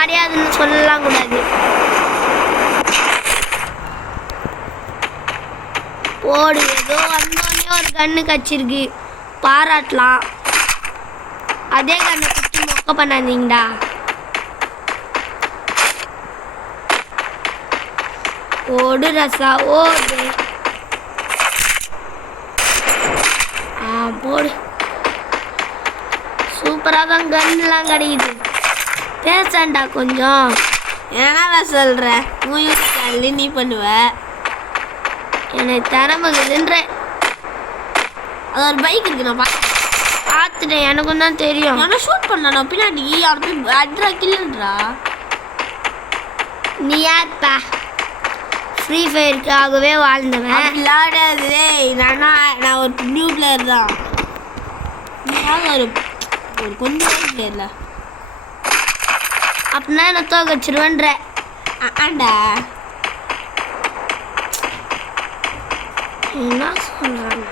கிடையாதுன்னு சொல்லலாம் கூடாது. போடு, ஏதோ வந்தோடனே ஒரு கண்ணு கச்சிருக்கு, பாராட்டலாம். அதே கண்ணை குத்தி மொக்க பண்ணாதீங்கடா. ஓடு ரசா ஓடு. போடு. சூப்பராக தான் கன்னுலாம் கிடைக்குது. பேசண்டா கொஞ்சம். என்ன சொல்ற? மூவி நீ பண்ணுவ, எனக்கு திறமைக்குதுன்ற. அது ஒரு பைக் இருக்கு, நான் பார்த்துட்டேன், எனக்கும் தான் தெரியும். ஆனால் ஷூட் பண்ணா பின்னாடி அவன் போய் அட்ரா கில்லுன்றா. நீ யார்ப்பா? ஃப்ரீ ஃபயருக்காகவே வாழ்ந்தவன். விளையாடாது. நான் ஒரு நியூ பிளேயர் தான். ஒரு கொஞ்சம் பிளேயர்ல அப்படின்னா என்ன தோக்கச்சிருவேன்ற. ஆண்டா என்ன சொல்றாங்க?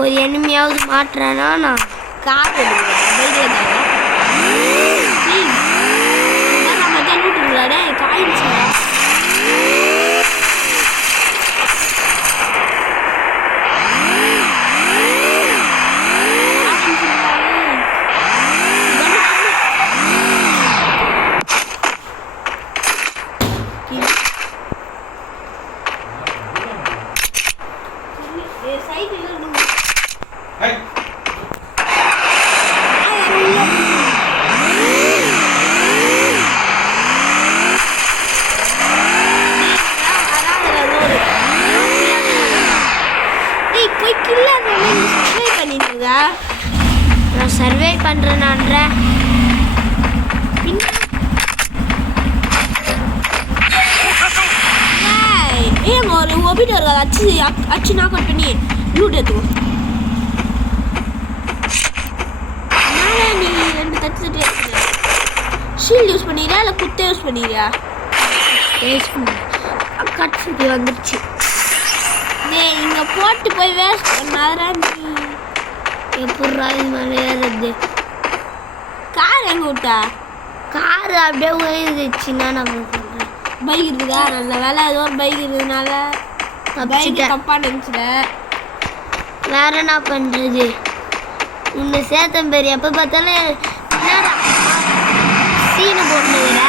ஒரு எனிமையாவது மாட்டுறானா? நான் கார் காயிடுச்சு. நான் சர்வே பண்றேனான்ற. ஏன் ஒரு ஒபிட் இருக்காது, அச்சு நாக் அவுட் பண்ணி லூட் எடுத்துக்கோ. நீ 2 தட்டு ஷீல்ட் யூஸ் பண்ணிடுறியா இல்லை குத்தை யூஸ் பண்ணிடுறியா? வேஸ்ட் பண்ண கட் சுத்தி வந்துருச்சு. இங்கே போட்டு போய் வேஸ்ட் பண்ணாதா நீ. எப்படா இது மேலே ஏறுறது? கார் எங்கே விட்டா? கார் அப்படியே உயர்ந்துச்சுன்னா நான் சொல்கிறேன். பைக் இருக்குதா? நல்ல வேலை, ஏதோ ஒரு பைக் இருக்கிறதுனால பைக் தப்பாக நினச்சிட்டேன். வேற என்ன பண்ணுறது? உன்னை சேத்தம் பேர் எப்போ பார்த்தாலும் என்னடா சீனு போட்டுக்கிற.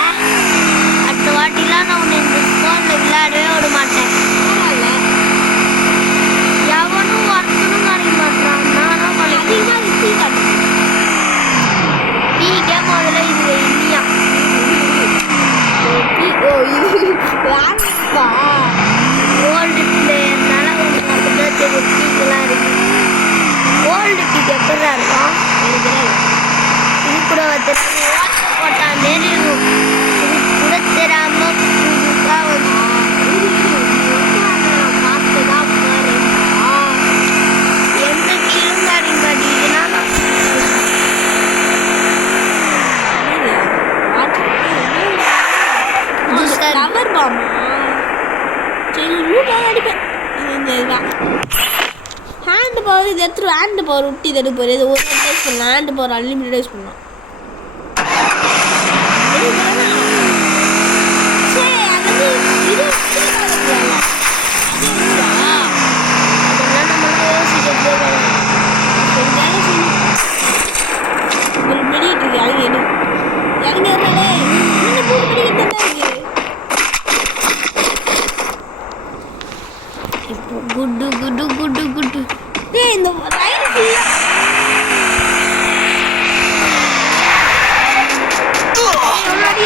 அடுத்த வாட்டிலாம் நான் உன்னை இந்த ஃபோனில் விளையாடவே விட மாட்டேன். எவனும் ஒருத்தனும் கிடைக்க மாட்டான். நானும் பீக்கே முதல்ல இது இல்லையா? ஓல்டு பிளேயர்னால உங்களுக்கு அப்படிதான் தெரியும். பீக்கெல்லாம் இருக்கு. ஓல்டு பீக் எப்படிதான் இருக்கும்? இது கூட போட்டான் நெறியும் இது கூட தெரியாம புதுசாக வந்து பார்த்துதான் பாரு. எந்த கீழும் காரியம் காட்டிங்கன்னா கவர் பாமா சரி லூட்டாக அடிப்பேன். ஹேண்ட் பவர் இது எடுத்துரு. ஹேண்ட் பவர் விட்டு இது எடுக்க போகிற. இது ஒரு யூஸ் பண்ணலாம். ஹேண்ட் பவர் அன்லிமிட்டட் யூஸ் பண்ணலாம். சரி அது இது அதெல்லாம் நம்மளால யோசிக்கிறதே கிடையாது. ஒரு மெடிக்கிட்டு இருக்கு. அது எடு இறங்கி வர்றாலே இன்னும் 3 மெடிக்கிட்டு தான் இருக்கு. இப்போ குட்டு குட்டு குட்டு குட்டு இந்த ரயில் ஃபுல்லா முன்னாடி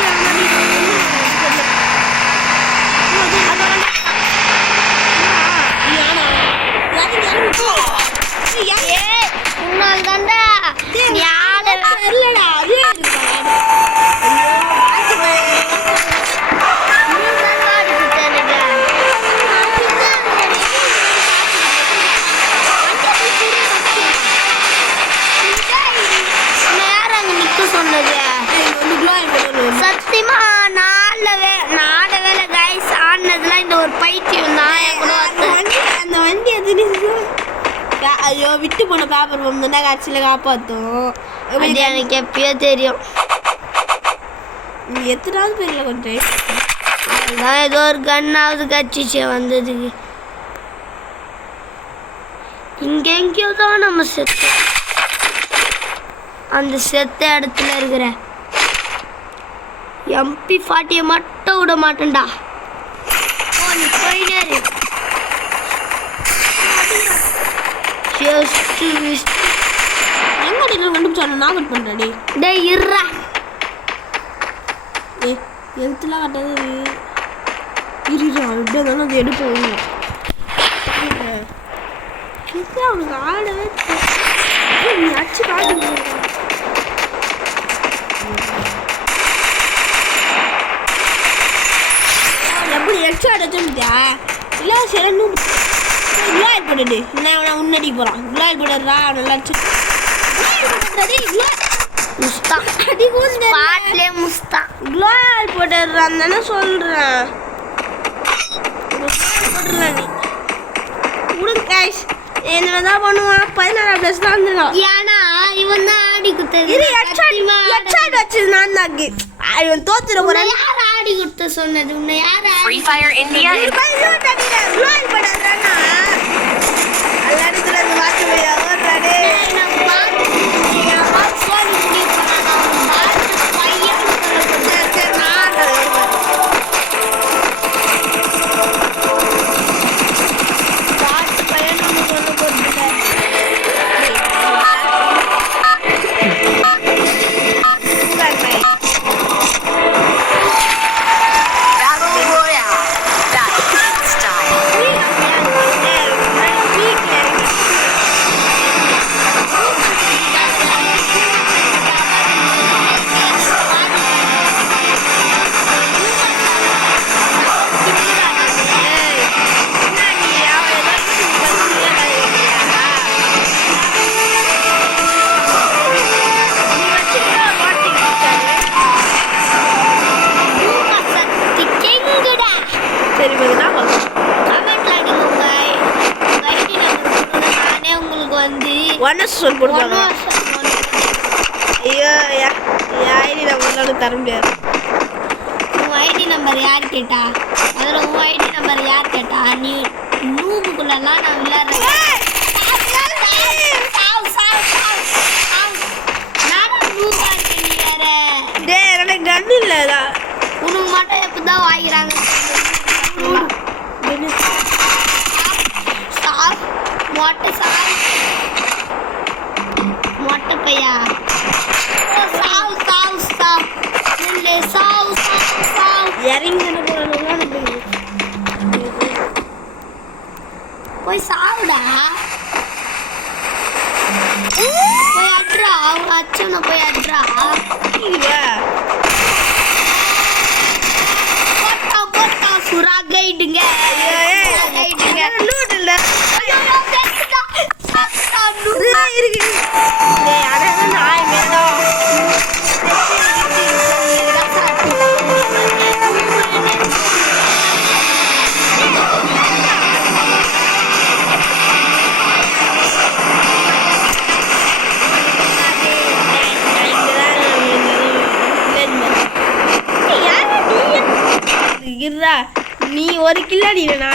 சொன்னது வந்து க்ளோவால் போடணும். சத்தியமா நாடவே இல்லை கைஸ். ஆடினதுலாம் இந்த ஒரு பைத்தியம் தான் என் கூட அந்த வண்டி எது ஐயோ விட்டு போன பேப்பர் பொம்மை தான் கட்சியில் காப்பாற்றும். அது எனக்கு எப்பயோ தெரியும். எத்தனாவது பேரில் கொஞ்சம் அதுதான் ஏதோ ஒரு கன்னாவது கட்சிச்சு வந்ததுக்கு. இங்க எங்கேயோ தான் நம்ம செத்த அந்த செத்த இடத்துல இருக்கிற MP40 மட்டும் விட மாட்டேன்டா. நீ போயினே எங்க கண்டுபிடிச்சாலும் நான் கட் பண்ணுறேன். டேய் இருறா. எழுத்துலாம் கட்டாது இருடா அப்படியே தானே அது எடுப்போம். அவனுக்கு ஆடவே நீ அச்சு காட்டு எப்படி எக்ஸ்ட்ரா அடைச்சா இல்லை சரி குளாயில் போட்டுட்டு நான் முன்னாடி போகிறான். குளாயில் போடுறா நல்லா அடிச்சு குளாயில் போட்டுடுறான் தானே சொல்கிறேன். போட்டுடுறான் நீ விடுங்க கைஸ். என்னதான் பண்ணுவான் 16 ப்ளஸ் தான் வந்துருக்கான். ஏன்னா இவன் தான் ஆடி குத்தது. நான் தான் இவன் தோத்துற போறான். யார் ஆடி குத்த சொன்னது உன்னை? யார் Free Fire India சொல் போடுவாங்க. ஐயோ ஐடி நம்பர் தர முடியாது. உன் ஐடி நம்பர் யார் கேட்டா? அதில் உன் ஐடி நம்பர் யார் கேட்டா? நீ நூபுக்குள்ளலாம் நான் விளையாடுறேன். எனக்கு கண்ணு இல்லைடா. உனக்கு மட்டும் எப்பதான் வாங்கிறாங்க? மொட்டை பையா இறங்கி போய் சாவுடா. போய் அட்ரா. அவங்க அச்சனை போய் அட்ரா. போட்டா சுறா கைடுங்க. நீ ஒரு கில்லாடி. உன்னை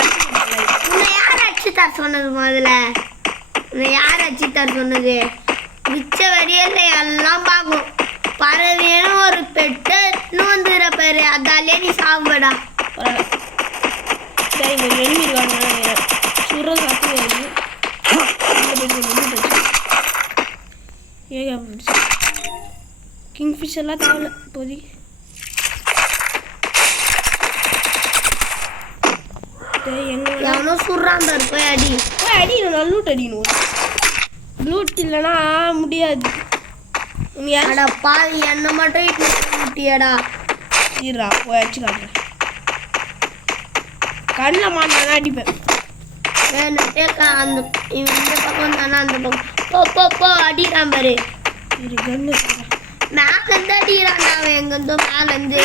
யார் அச்சுத்தார் சொன்னது? முதல்ல உன்னை யார் அச்சுத்தார் சொன்னது? மிச்ச வெடியில் எல்லாம் பார்க்கும். பறவைன்னு ஒரு பெட்டு இன்னும் வந்துடுற பாரு. அதாலே நீ சாப்பிடா. சரி எழுதிருவாங்க. சுர சாப்பிட்டு கிங்ஃபிஷர்லாம் தேவை போதி. எவனோ சுடுறான் பாரு. போய் அடி. போய் அடி. நான் லூட் அடிக்கணும். லூட் இல்லைன்னா முடியாது. அடா பாவி, என்ன மட்டும் இட்டியாடா. இருடா போய் அடிச்சு காட்டுறேன். கண்ணில் மாட்டானா அடிப்பேன். அந்த இந்த பக்கம் தானே அந்த பக்கம். போ போ போ அடிக்கிறான் பாரு. இரு கண்ணு மேலேருந்து அடிக்கிறான்டா அவன் எங்கேருந்தோ மேலேருந்து.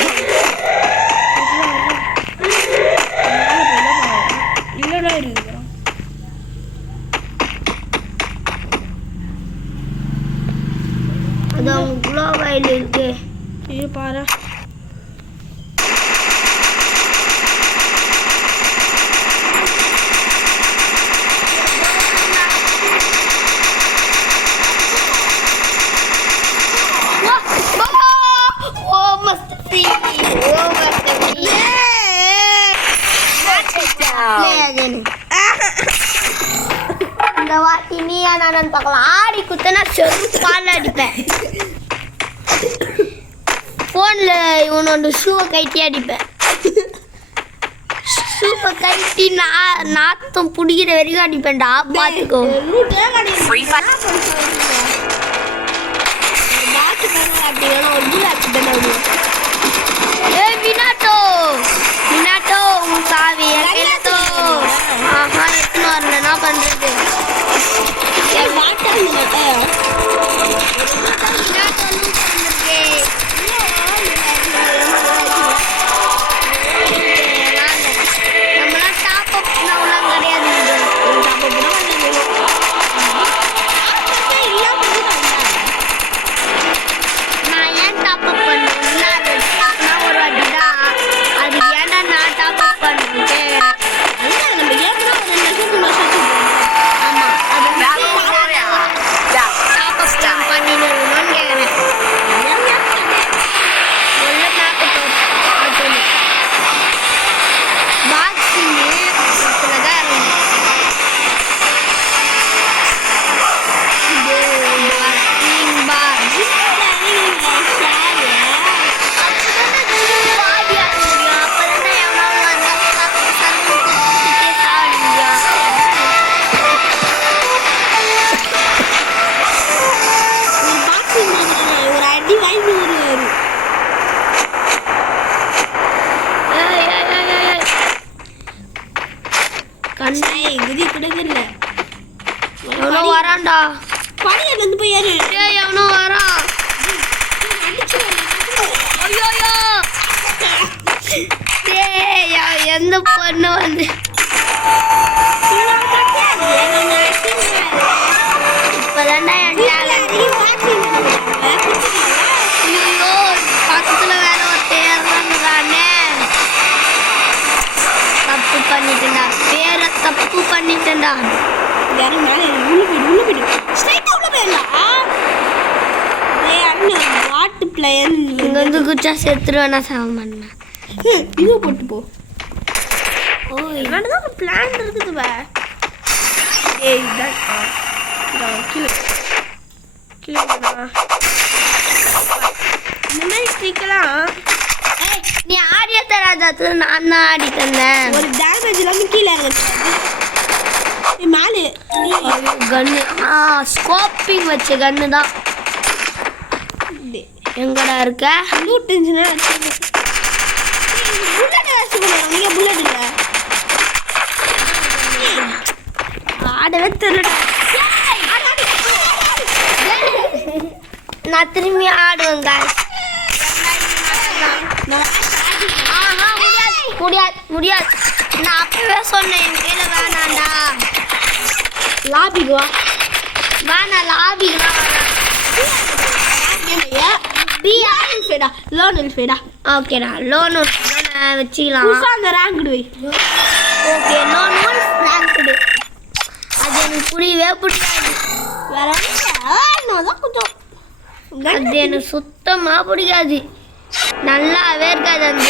இல்லடா இருக்குறா. அது அவங்க குளோபாயில் இருக்கு. இது பாரு. இந்த வாட்டி நீ நான் பார்க்கலாம். ஆடி குத்தனா செருப்பால அடிப்பேன். ஃபோனில் இவனோட ஷூவை கைட்டி அடிப்பேன். ஷூவை கைட்டி நாத்தம் பிடிக்கிற வரைக்கும் அடிப்பேன்டா. பார்த்துக்கோ. மினாட்டோ மினாட்டோ உன் சாவி என்கிட்ட. ஆஹா எத்தனை வரல என்ன பண்றது? நம்மளாம் டாப் அப் பண்ணலாம் கிடையாது. நான் ஏன் டாப் அப் பண்ணுவேன்? ஒரு வாட்டிடா அது ஏன்டா நான் டாப் அப் பண்ணிட்டேன். ஆமா அது டாப் அப் பண்ணினு கேட்குறேன். பாக்ஸிங் தான் எவனோ வரான்டா. பணியிலிருந்து போய் ஏறு. எவனோ வரான். ஐயோ எந்த பொண்ணு வந்து இப்பதான்டா என் டேலண்ட். ஐயோ பக்கத்துல வேற ஒரு தேர்றானே. தப்பு பண்ணிட்டேன்டா. பேரை தப்பு பண்ணிட்டேன்டா. யாரும் மேலே உள்ள போயிடு ஸ்ட்ரைட்டாக உள்ள போயிடலாம். வாட்டு பிளேயர் இங்கே வந்து குச்சா செத்துருவேனா சாவம் பண்ண. இது போட்டு போ. ஓ என்னதான் ஒரு பிளான் இருக்குது வே. ஏய் இதான் கீழே கீழே இந்த மாதிரி ஸ்ட்ரிக்கெல்லாம். நீ ஆடிய தராஜாத்து நான் தான் ஆடி தந்தேன். ஒரு டேமேஜ் இல்லாமல் கீழே இறங்குச்சு. மேலே கன்னு ஸ்கோப்பிங் வச்ச கன்னு தான். எங்கடா இருக்க? லூட் இருந்துச்சுன்னா புல்லட் வச்சுக்கணும். நீங்கள் புல்லட் இல்லை ஆடவே தெரியல. நான் திரும்பி ஆடுவேங்க. முடியாது முடியாது. நான் அப்பவே சொன்னேன் என் கையில் வேணாண்டா. லாபிக்கு வா. வேணா லாபிக்கு ஓகேடா. லோன் வச்சுக்கலாம். அந்த ரேங்க்டு வை. Okay lone ranked. அது எனக்கு புரியவே பிடிக்காது. வேற தான் கொஞ்சம் அது எனக்கு சுத்தமாக பிடிக்காது. நல்லாவே இருக்காது. அந்த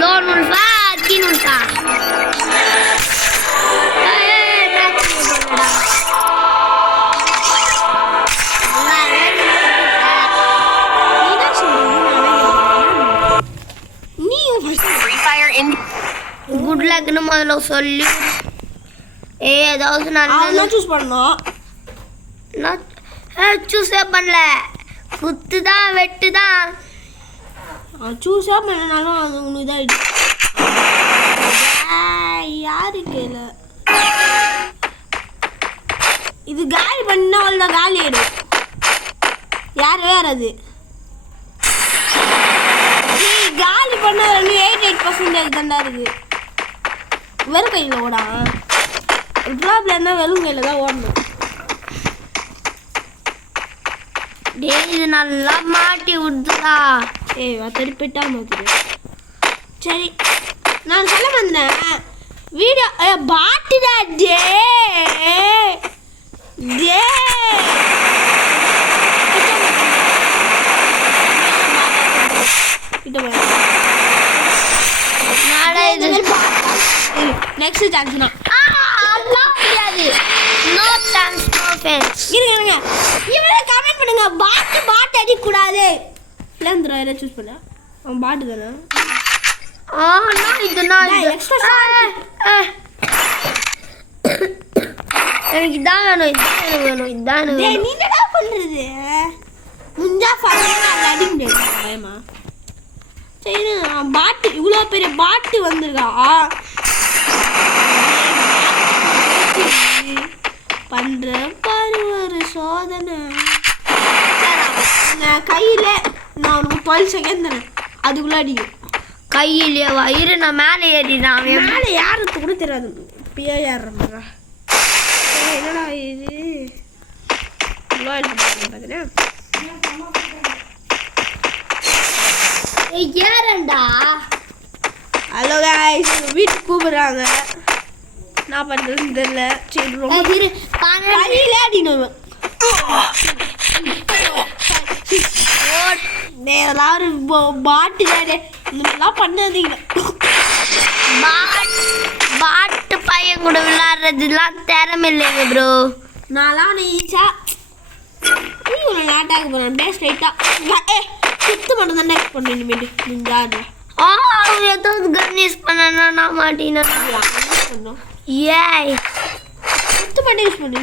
லோன் உல்ஃபா அத்தின் உல்ஃபா குட் லக்னு முதல்ல சொல்லி ஏதாவது நல்லா சூஸ் பண்ணோம். நான் சூஸே பண்ணல. குத்து தான் வெட்டு தான். சூஸாக பண்ணனாலும் அது உனக்கு தான் ஆயிடுச்சு. யாரு கேளு இது காலி பண்ணா அவ்வளோதான் காலி ஆயிடும். யாரு வேற அது காலி பண்ணது 88% தாண்டா இருக்கு. வெறும் கையில் ஓடா ப்ராப்ளம்னா வெறும் கையில் தான் ஓடணும். டேய் இது நல்லா மாட்டி விடுதுடா. ஏய் வத்தடி போயிட்டா மாதிரி. சரி நான் சொல்ல வந்தேன் வீடியோ பாட்டுடா டே டே நெக்ஸ்ட் சான்ஸ்னா முடியாது. No chance no fence. இருங்க இவரே கமெண்ட் பண்ணுங்க பாட்டு அடிக்க கூடாது. ஃப்ளேம்த்ரோ யாரை சூஸ் பண்ண? அவன் பாட்டு தானே. எனக்கு இதான் வேணும் இதான் வேணும். நீ என்னடா பண்றது? முஞ்சா ஃபைனலா அடிக்க முடியாது பயமா. சரி பாட்டு இவ்வளோ பெரிய பாட்டு வந்திருக்கா பண்ற பாரு ஒரு சோதனை. கையில நான் உனக்கு 12 செகண்ட் தரேன் அதுக்குள்ள அடிக்கும். கையிலேயே வயிறு நான் மேலே ஏறிடான். மேலே யாருக்கு கூட தெரியாது. இப்பயே ஏறுறா என்னடா இது ஏறண்டா. ஹலோ கைஸ் வீட்டுக்கு கூப்பிடுறாங்க. நான் பண்றதுன்னு தெரியல. சரி ரொம்ப கையில அடிக்கணும். எல்லாரும் பாட்டு தானே இதெல்லாம் பண்ணாதீங்க. பாட்டு பையன் கூட விளையாடுறதுலாம் திறமை இல்லைங்க ப்ரோ. நான்லாம் ஈஸா இவ்வளோ லேட்டாக போகிறேன். அப்படியே ஸ்ட்ரைட்டாக சுத்து மட்டும் தான் நெக்ஸ்ட் பண்ண இனிமேட்டு நீங்கள் அவங்க ஏதாவது கன் யூஸ் பண்ணனா நான் மாட்டினா பண்ணோம். ஏய் சுத்து மட்டும் யூஸ் பண்ணு.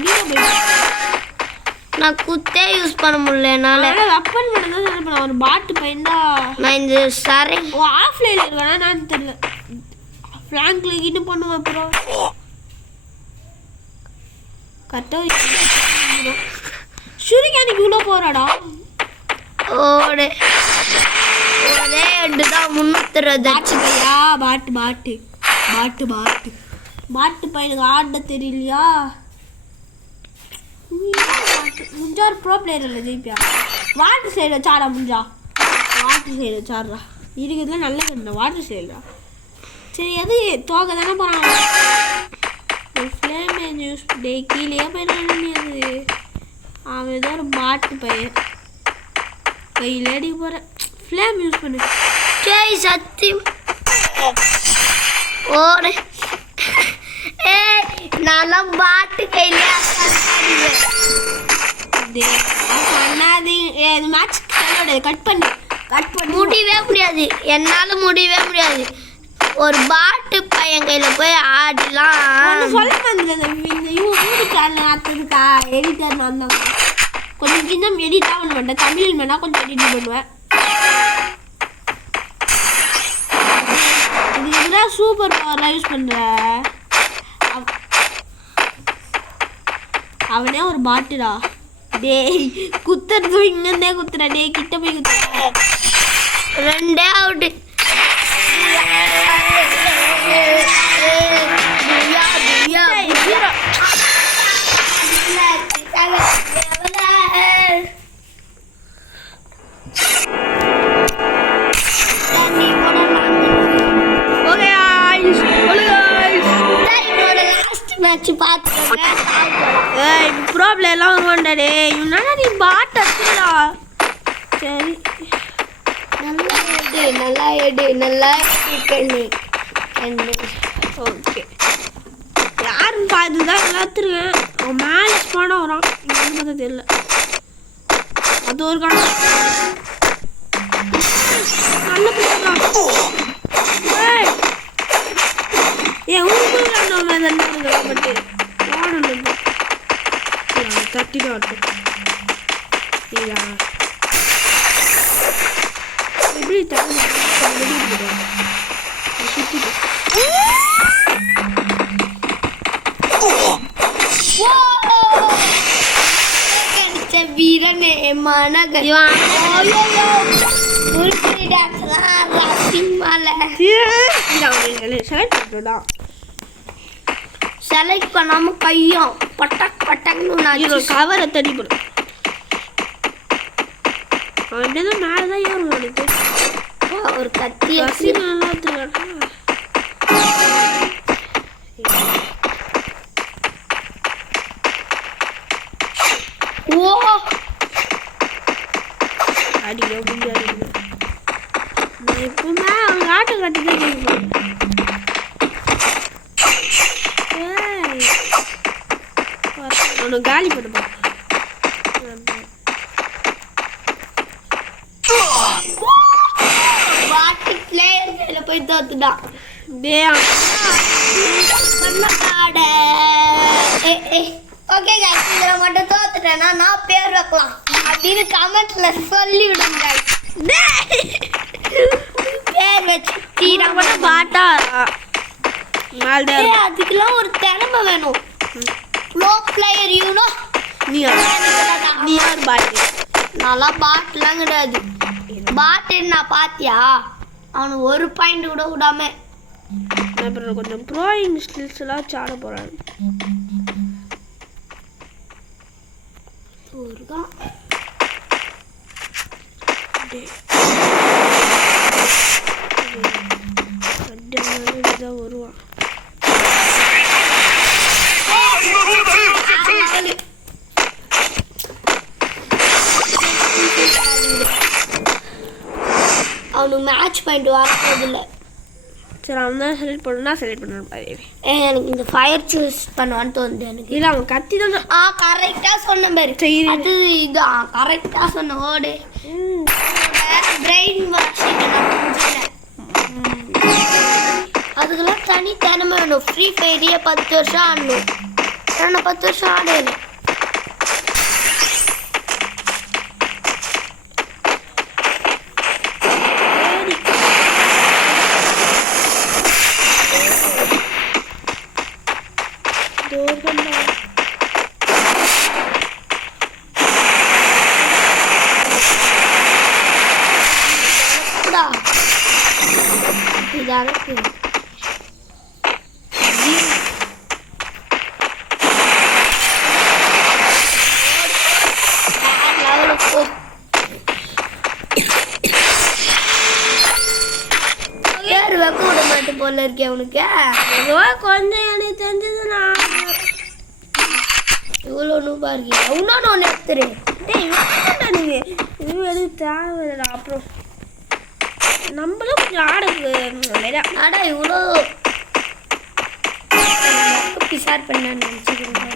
நான் குத்தே யூஸ் பண்ண முடியல என்னால். வெப்பன் மட்டும் தான் நினைப்பேன். ஒரு பாட்டு பையன்டா நான் இந்த சரை ஆஃப்லைனில் இருக்கானா நான் தெரியல. ஃப்ளாங்கில் கிட்ட பண்ணுவேன். அப்புறம் கரெக்டாக ஷூரிகானிக்கு இவ்வளோ போகிறாடா. ஒரே ஹெட்டு தான் 320. பாட்டு பையா பாட்டு பாட்டு பாட்டு பாட்டு பாட்டு பையனுக்கு ஆட தெரியலையா? முஞ்சா ஒரு ப்ரோ பிளேயர் இல்லை ஜெயிப்பியா? வாட்டர் சைடு வச்சாடா முஞ்சா. வாட்டர் சைடு வச்சாடுறா இருக்கிறதுல நல்ல கண்ணா வாட்டர் சைடுடா. சரி எது தோக்க தானே போகிறான். ஃப்ளேம் யூஸ் டே கீழே போயிடாது. அவன் ஏதோ ஒரு பாட்டு பையன் கையில் அடிக்க போகிறேன். ஃப்ளேம் யூஸ் பண்ணு. சரி சத்தியம் ஓடு. நான்லாம் பாட்டு கையிலே மேட்ச் கட் பண்ணி முடியவே முடியாது. என்னால் முடியவே முடியாது. ஒரு பாட்டு பையன் கையில் போய் ஆடலாம். சொல்ல வந்தது இந்த யூடியூப் சேனல் ஆத்ததுக்கா எடிட்டர் நான் தான் கொஞ்சம் இன்னும் எடிட்டாக பண்ண மாட்டேன். தமிழ் வேணா கொஞ்சம் எடிட் பண்ணுவேன். இது எதுதான் சூப்பர் பவர்லாம் யூஸ் பண்ணுற. அவனே ஒரு பாட்டுடா. டேய் குத்துறது இங்கேருந்தே குத்துறா. டே கிட்ட போய் குத்துற. 2 அவுட்டு. ப்ராப்ளம் எல்லாம் வருவான்டே. இவனால நீ பாட்டு அடிச்சுடா. சரி நல்லா எடு ஓகே யாருன்னு பார்த்துதான் எல்லாத்துருக்கேன். அவன் மேலே ஸ்பானாக வரான். இங்கே வந்து பார்த்தா தெரியல. அது ஒரு காலம் நல்ல பிள்ளைதான். ஏன் உங்களுக்கு விளாண்டவன் பட்டு ஓடணும் தட்டிதான் ஆட்டும். எப்படி கிரணே மனக உருப்படி டான்ஸ்லாம் ரசிமால செலக்ட் பண்ணாம கையும் பட்டக் பட்டக்னு கவரை தடி போடும் அப்படிதான் மேலதான் ஏறும் ஒரு கத்தி நல்லா ஓ அடிக்கிறோம் அடிக்கிறோம் நான் இப்பவுமே அவங்க ஆட்டை காட்டி தான் கேட்குறேன் காலி பண்ணுப்பா வாட்டி பிளேயர் போய் தோத்துட்டான் ஓகே गाइस இதுல மட்டும் தோத்துட்டேனா நான் பேர் வைக்கலாம் அப்படின்னு கமெண்ட்ல சொல்லி விடுங்க பேர் வச்சு தீரா மட்டும் பாட்டா அதுக்கெல்லாம் ஒரு திறமை வேணும் ப்ரோ பிளேயர் யூனோ நீ யார் பாட்டு நல்லா பாட்டுலாம் கிடையாது பாட்டு நான் பாத்தியா அவனுக்கு ஒரு பாயிண்ட் கூட விடாம அப்புறம் கொஞ்சம் ப்ரோயிங் ஸ்கில்ஸ் எல்லாம் சாட போறான் வருவான் அவனுக்கு மேட்ச் பாயிண்ட் வரப்போதில்ல சரி அவன் தான் செலக்ட் பண்ணா செலக்ட் பண்ண எனக்கு இந்த ஃபயர் சூஸ் பண்ணுவான்னு தோணுது எனக்கு இல்லை அவன் கத்தி தான் கரெக்டாக சொன்ன பேர் அது இது கரெக்டாக சொன்ன ஓடு பிரெயின் வாஷிங் அதுக்கெல்லாம் தனி திறமை வேணும் ஃப்ரீ ஃபயரையே 10 வருஷம் ஆடணும் நான் 10 வருஷம் ஆடலை இதாக பேர் வைக்க விட மாட்டேன் போல இருக்கே அவனுக்கு ஏதோ கொஞ்சம் எனக்கு தெரிஞ்சதுண்ணா இவ்வளோ நூபா இருக்கீங்க இன்னொன்று ஒன்று எடுத்துரு நீங்கள் இது எதுவும் தேவையில்லை அப்புறம் நம்மளும் கொஞ்சம் ஆடா இவ்வளோ பிசார் பண்ண நினச்சிக்கிறேன்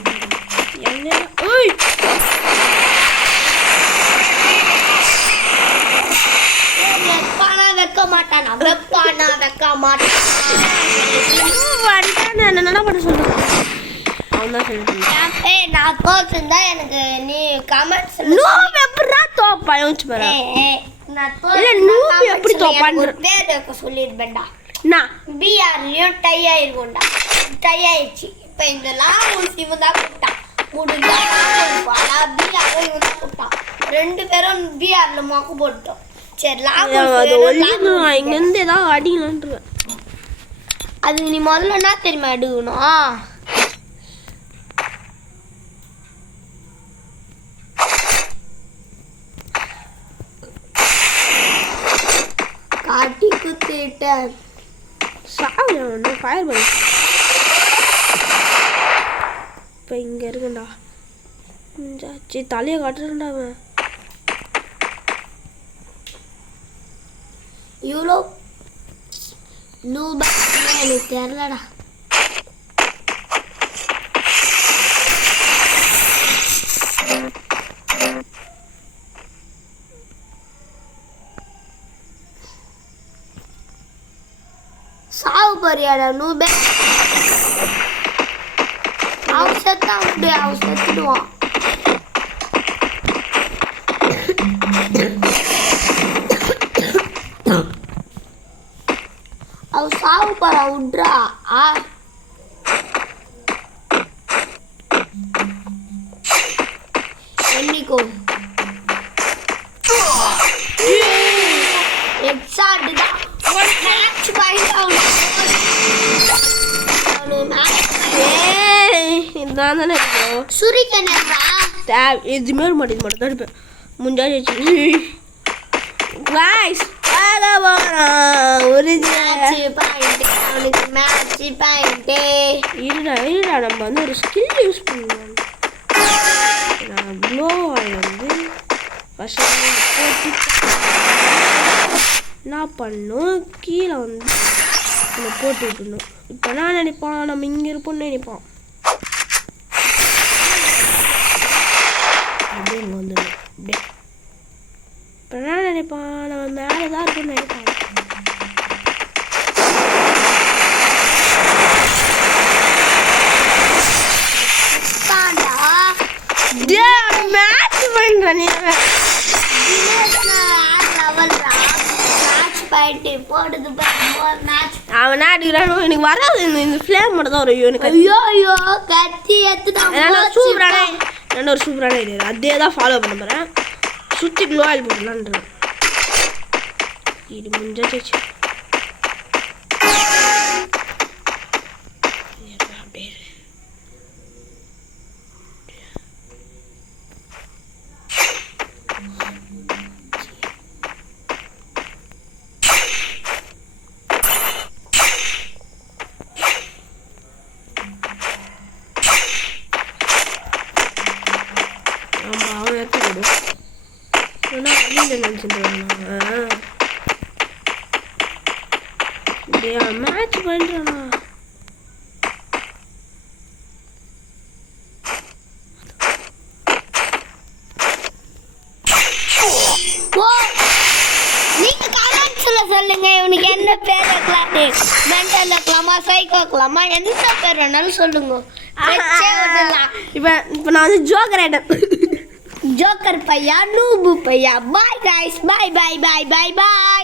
வைக்க மாட்டானா வைக்க மாட்டான் என்ன பண்ண சொல்றேன் அவன் தான் சொல்லிட்டு நான் தோற்றுந்தா எனக்கு நீ கமெண்ட்ஸ் எப்படா தோப்பா யோசிச்சு பாரு பேர் வைக்க சொல்லிருப்பேன்டா நான் பிஆர்லயும் டை ஆயிருக்கும்டா டை ஆயிடுச்சு இப்போ இந்த லாபம் இவன் தான் கூப்பிட்டான் முடிஞ்சா பிஆர் இவன் தான் கூப்பிட்டான் 2 பேரும் பிஆர்ல மொக்க போட்டோம் சரி லாபம் இங்கேருந்து ஏதாவது அடிக்கலான்ட்டு அது நீ முதல்ல என்ன தெரியுமா எடுக்கணும் காட்டி குத்திட்டேன் சாவு ஃபயர் பண்ணி இப்போ இங்கே இருக்குண்டா சரி தலையை காட்டுறேன்டா அவன் இவ்வளோ நூபா எனக்கு தெரிலடா சாவு போறியாடா நூபே அவன் செத்தான் உண்டு அவன் செத்துடுவான் அவன் சாவு போறா விட்றா என்னைக்கோ மேட்ச் பாயிண்ட் இதுதான் தானே இருக்கும் சுரிக்கனரா எதுவுமே ஒரு மாட்டேது மட்டும் தான் இருப்பேன் முஞ்சாச்சு காய்ஸ் ஒரு இருடா நம்ம வந்து ஒரு ஸ்கில் யூஸ் பண்ணுவோம் நான் ப்ளோ வந்து ஃபர்ஸ்ட் போட்டு என்ன பண்ணும் கீழே வந்து நம்ம போட்டு விட்டுணும் இப்போ நான் நினைப்பான் நம்ம இங்கே இருப்போம்னு நினைப்பான் அப்படியே இங்கே வந்துடும் அப்படியே இப்போ நான் நினைப்பான் நம்ம மேலே தான் இருக்கும்னு நினைப்பான் மேட்ச் பண்ணுறேன் அவன் அடிக்கிறானோ எனக்கு வராது இந்த ஃப்ளேம் மட்டும் தான் வரும் எனக்கு ஐயோ கத்தி ஒரு சூப்பரான ஐடியா அதே தான் ஃபாலோ பண்ண போகிறேன் சுற்றி க்ளோவால் போடலான்றேன் இது முடிஞ்சாச்சு மேட்ச் பண்றேனா சொல்லுங்க இவனுக்கு என்ன பேர் வைக்கலான்னு மென்டல் வைக்கலாமா சைக்கோ வைக்கலாமா எந்த பேர் வேணாலும் சொல்லுங்க இப்போ நான் வந்து ஜோக்கர் ஆயிட்டேன் ஜோக்கர் பையா நூபு பையா பாய் கைஸ் பாய் பாய் பாய் பாய் பாய்